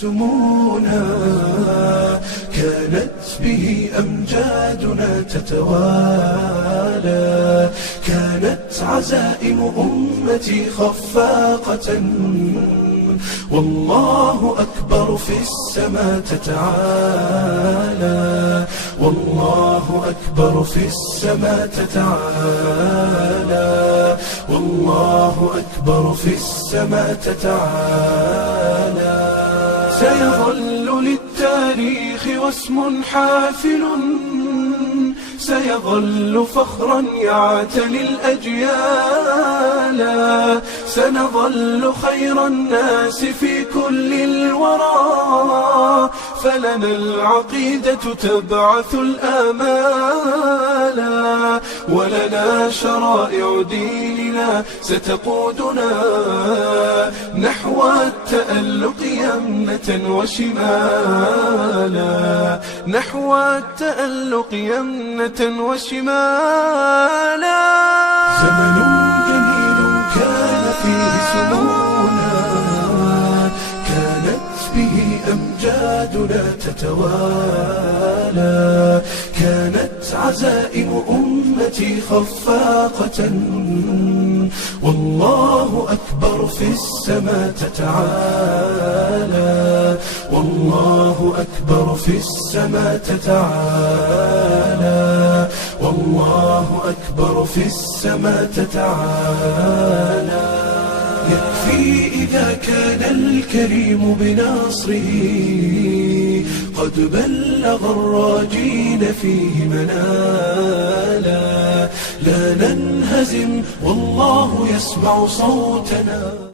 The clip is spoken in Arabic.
سمونا، كانت به أمجادنا تتوالى، كانت عزائم أمتي خفاقة، والله أكبر في السماء تتعالى، والله أكبر في السماء تتعالى، والله أكبر في السماء تتعالى. سيظل للتاريخ واسم حافل، سيظل فخرا يعتلي الأجيال، سنظل خير الناس في كل الورى، فلنا العقيدة تبعث الآمال، ولنا شرائع ديننا ستقودنا نحو التألق يمنة وشمالا، نحو التألق يمنة وشمالا. زمن جميل كان فيه سمونا، كانت به أمجادنا تتوالى، كانت عزائم أمتي خفاقة، والله أكبر في السماء تتعالى، والله أكبر في السماء تتعالى، والله أكبر في السماء تتعالى. يكفي إذا كان الكريم بنصره قد بلغ الراجين فيه منالا، لا ننهزم والله يسمع صوتنا.